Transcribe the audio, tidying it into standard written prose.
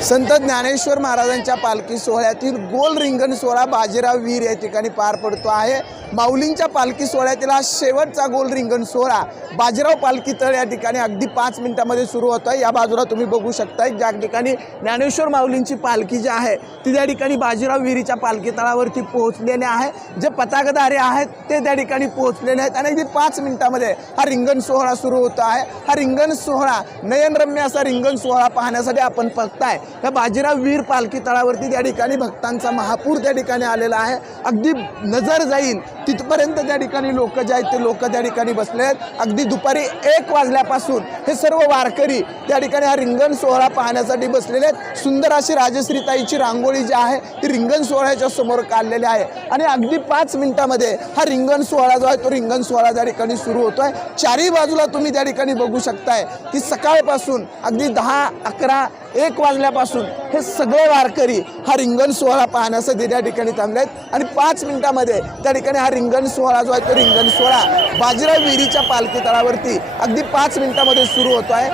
संत ज्ञानेश्वर महाराजांच्या पालखी सोहळ्यातील गोल रिंगण सोहळा बाजीराव वीर या ठिकाणी पार पडतो आहे। माऊलींच्या पालखी सोहळ्यातील हा शेवटचा गोल रिंगण सोहळा बाजीराव पालखी तळ या ठिकाणी अगदी 5 मिनिटांमध्ये सुरू होतो आहे। या बाजूला तुम्ही बघू शकता ज्या ठिकाणी ज्ञानेश्वर माऊलींची पालखी जी आहे ती त्या ठिकाणी बाजीराव वीरीच्या पालखी तळावरती पोहोचलेले आहे। जे पताकधारी आहेत ते त्या ठिकाणी पोहोचलेले आहेत आणि अगदी 5 मिनिटांमध्ये हा रिंगण सोहळा सुरू होतो आहे। हा रिंगण सोहळा नयनरम्य असा रिंगण सोहळा पाहण्यासाठी आपण बघताय या बाजीराव वीर पालखी तळावरती त्या ठिकाणी भक्तांचा महापूर त्या ठिकाणी आलेला आहे। अगदी नजर जाईल तिथपर्यंत त्या ठिकाणी लोक जे आहेत ते लोक त्या ठिकाणी बसले आहेत। अगदी दुपारी 1 वाजल्यापासून हे सर्व वारकरी त्या ठिकाणी हा रिंगण सोहळा पाहण्यासाठी बसलेले आहेत। सुंदर अशी राजश्रीताईची रांगोळी जी आहे ती रिंगण सोहळ्याच्या समोर काढलेली आहे आणि अगदी 5 मिनिटांमध्ये हा रिंगण सोहळा जो आहे तो रिंगण सोहळा त्या ठिकाणी सुरू होतोय। चारही बाजूला तुम्ही त्या ठिकाणी बघू शकताय की सकाळपासून अगदी 10, 11, 1 वाजल्यापासून हे सगळे वारकरी हा रिंगण सोहळा पाहण्यासाठी त्या ठिकाणी थांबले आहेत आणि 5 मिनिटांमध्ये त्या ठिकाणी हा रिंगण सोहळा जो आहे तो रिंगण सोहळा बाजीराव वीरीच्या पालखी तळावरती अगदी 5 मिनिटांमध्ये सुरू होतो आहे।